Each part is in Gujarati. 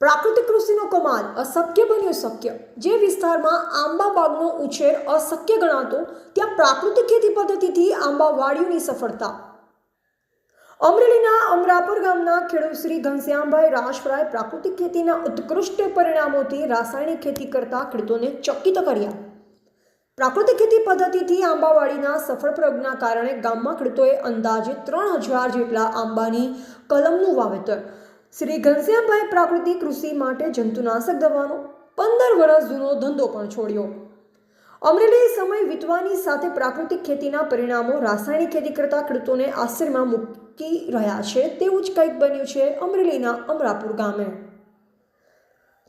પ્રાકૃતિક કૃષિનો કમાલ, અશક્ય બન્યો શક્ય। જે વિસ્તારમાં આંબા બાગનો ઉછેર અશક્ય ગણાતો ત્યાં પ્રાકૃતિક ખેતી પદ્ધતિથી આંબા વાડીઓની સફળતા। અમરેલીના અમરાપર ગામના ખેડૂત શ્રી ઘનશ્યામભાઈ રાજપરાએ પ્રાકૃતિક ખેતીના ઉત્કૃષ્ટ પરિણામોથી રાસાયણિક ખેતી કરતા ખેડૂતોને ચકિત કર્યા। પ્રાકૃતિક ખેતી પદ્ધતિથી આંબાવાડીના સફળ પ્રયોગના કારણે ગામમાં ખેડૂતોએ અંદાજે 3000 જેટલા આંબાની કલમનું વાવેતર। શ્રી ઘનશ્યામભાઈ પ્રાકૃતિક કૃષિ માટે જંતુનાશક દવાનો 15 વર્ષ જૂનો ધંધો પણ છોડ્યો। અમરેલી સમય વીતવાની સાથે પ્રાકૃતિક ખેતીના પરિણામો રાસાયણિક ખેતી કરતા ખેડૂતોને આશ્ચર્યમાં મૂકી રહ્યા છે। તેવું જ કંઈક બન્યું છે અમરેલીના અમરાપુર ગામે।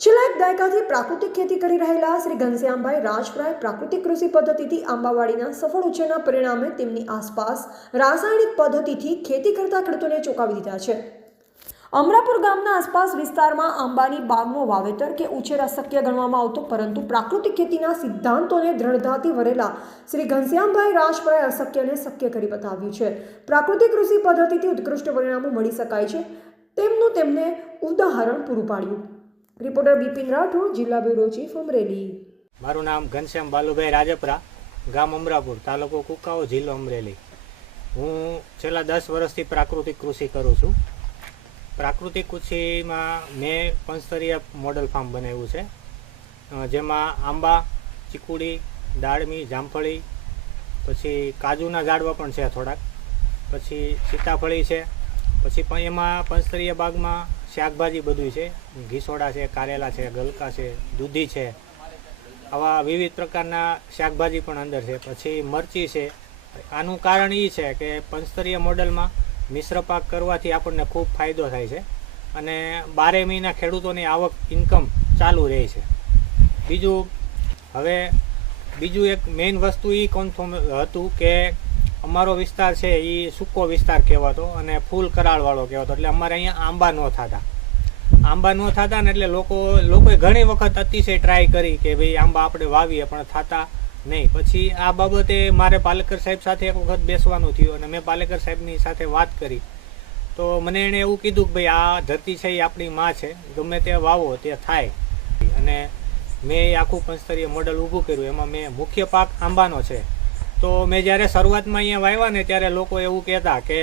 છેલ્લા એક દાયકાથી પ્રાકૃતિક ખેતી કરી રહેલા શ્રી ઘનશ્યામભાઈ રાજપરાએ પ્રાકૃતિક કૃષિ પદ્ધતિથી આંબાવાડીના સફળ ઉછેરના પરિણામે તેમની આસપાસ રાસાયણિક પદ્ધતિથી ખેતી કરતા ખેડૂતોને ચોંકાવી દીધા છે। અમરાપુર ગામના આસપાસ વિસ્તારમાં આંબાની બાગનો વાવેતર કે ઉછેર અશક્ય ગણવામાં આવતો, પરંતુ પ્રાકૃતિક ખેતીના સિદ્ધાંતોને દ્રઢતાથી વરેલા શ્રી ઘનશ્યામભાઈ રાજપરાએ અશક્યને શક્ય કરી બતાવ્યું છે। પ્રાકૃતિક કૃષિ પદ્ધતિથી ઉત્કૃષ્ટ પરિણામો મળી શકાય છે તેમનું તેમને ઉદાહરણ પૂરું પાડ્યું। રિપોર્ટર બિપિન રાઠોડ, જિલ્લા બ્યુરો ચીફ, અમરેલી। મારું નામ ઘનશ્યામ બાલુભાઈ રાજપરા, ગામ અમરાપુર, તાલુકો કુકાઓ, જિલ્લો અમરેલી। હું છેલ્લા 10 વર્ષથી પ્રાકૃતિક કૃષિ કરું છું। પ્રાકૃતિક કૃષિમાં મેં પંચસ્તરીય મોડલ ફાર્મ બનાવ્યું છે, જેમાં આંબા, ચીકુડી, દાડમી, જામફળી, પછી કાજુના ઝાડવા પણ છે થોડાક, પછી સીતાફળી છે, પછી પણ એમાં પંચસ્તરીય બાગમાં શાકભાજી બધું છે, ઘીસોડા છે, કારેલા છે, ગલકા છે, દૂધી છે, આવા વિવિધ પ્રકારના શાકભાજી પણ અંદર છે, પછી મરચી છે। આનું કારણ એ છે કે પંચસ્તરીય મોડલમાં મિશ્ર પાક કરવાથી આપણને ખૂબ ફાયદો થાય છે અને 12 મહિના ખેડૂતોની આવક, ઇન્કમ ચાલુ રહે છે। બીજું એક મેઇન વસ્તુ એ કન્ફર્મ હતું કે અમારો વિસ્તાર છે એ સૂકો વિસ્તાર કહેવાતો અને ફૂલ કરાળવાળો કહેવાતો, એટલે અમારે અહીંયા આંબા ન થતા ને એટલે લોકોએ ઘણી વખત અતિશય ટ્રાય કરી કે ભાઈ આંબા આપણે વાવીએ, પણ થતા નહીં। પછી આ બાબતે મારે પાલેકર સાહેબ સાથે એક વખત બેસવાનું થયું અને મેં પાલેકર સાહેબની સાથે વાત કરી તો મને એણે એવું કીધું કે ભાઈ આ ધરતી છે એ આપણી માં છે, ગમે તે વાવો તે થાય। અને મેં એ આખું પંચસ્તરીય મોડલ ઊભું કર્યું। એમાં મેં મુખ્ય પાક આંબાનો છે। તો મેં જ્યારે શરૂઆતમાં અહીંયા વાવ્યા ને ત્યારે લોકો એવું કહેતા કે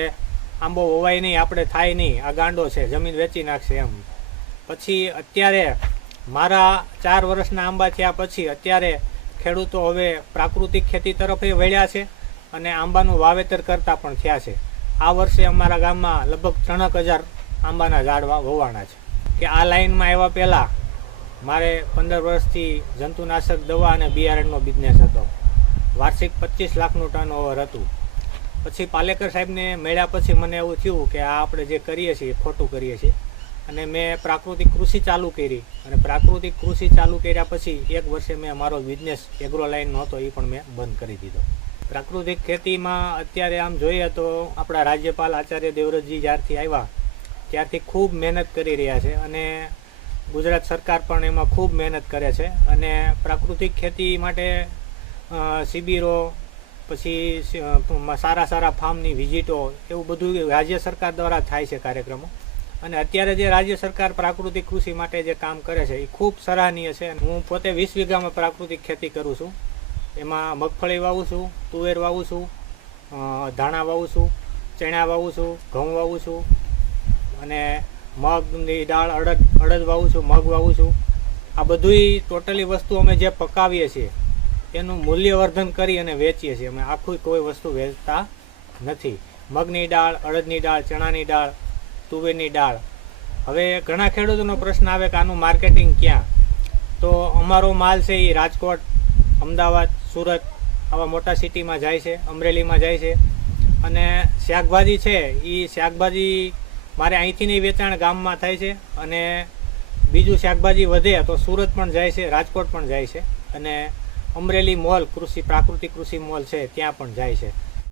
આંબો વવાય નહીં, આપણે થાય નહીં, આ ગાંડો છે, જમીન વેચી નાખશે એમ। પછી અત્યારે મારા 4 વર્ષના આંબા થયા પછી અત્યારે ખેડૂતો હવે પ્રાકૃતિક ખેતી તરફ વળ્યા છે અને આંબાનું વાવેતર કરતા પણ થયા છે। આ વર્ષે અમારા ગામમાં લગભગ 3000 આંબાના ઝાડવા વવાણા છે। કે આ લાઈનમાં આવ્યા પહેલાં મારે 15 વર્ષથી જંતુનાશક દવા અને બિયારણનો બિઝનેસ હતો, વાર્ષિક 25 લાખનું ટર્નઓવર હતું। પછી પાલેકર સાહેબને મળ્યા પછી મને એવું થયું કે આ આપણે જે કરીએ છીએ ખોટું કરીએ છીએ અને મેં પ્રાકૃતિક કૃષિ ચાલુ કરી। અને પ્રાકૃતિક કૃષિ ચાલુ કર્યા પછી 1 વર્ષે મેં મારો બિઝનેસ એગ્રો લાઇનનો હતો એ પણ મેં બંધ કરી દીધો। પ્રાકૃતિક ખેતીમાં અત્યારે આમ જોઈએ તો આપણા રાજ્યપાલ આચાર્ય દેવવ્રતજી જ્યારથી આવ્યા ત્યારથી ખૂબ મહેનત કરી રહ્યા છે અને ગુજરાત સરકાર પણ એમાં ખૂબ મહેનત કરે છે અને પ્રાકૃતિક ખેતી માટે શિબિરો, પછી સારા ફાર્મની વિઝિટો, એવું બધું રાજ્ય સરકાર દ્વારા થાય છે કાર્યક્રમો। અને અત્યારે જે રાજ્ય સરકાર પ્રાકૃતિક કૃષિ માટે જે કામ કરે છે એ ખૂબ સરાહનીય છે। હું પોતે 20 વીઘામાં પ્રાકૃતિક ખેતી કરું છું। એમાં મગફળી વાવું છું, તુવેર વાવું છું, ધાણા વાવું છું, ચણા વાવું છું, ઘઉં વાવું છું અને મગની દાળ, અડદ વાવું છું, મગ વાવું છું। આ બધુંય ટોટલી વસ્તુ અમે જે પકાવીએ છીએ એનું મૂલ્યવર્ધન કરી અને વેચીએ છીએ। અમે આખું કોઈ વસ્તુ વેચતા નથી। મગની દાળ, અડદની દાળ, ચણાની દાળ, તુવેરની દાળ। હવે ઘણા ખેડૂતોનો પ્રશ્ન આવે કે આનું માર્કેટિંગ ક્યાં? તો અમારો માલ છે એ રાજકોટ, અમદાવાદ, સુરત આવા મોટા સિટીમાં જાય છે, અમરેલીમાં જાય છે। અને શાકભાજી છે એ શાકભાજી મારે અહીંથી નહીં વેચાણ ગામમાં થાય છે અને બીજું શાકભાજી વધે તો સુરત પણ જાય છે, રાજકોટ પણ જાય છે અને અમરેલી મોલ, પ્રાકૃતિક કૃષિ મોલ છે ત્યાં પણ જાય છે।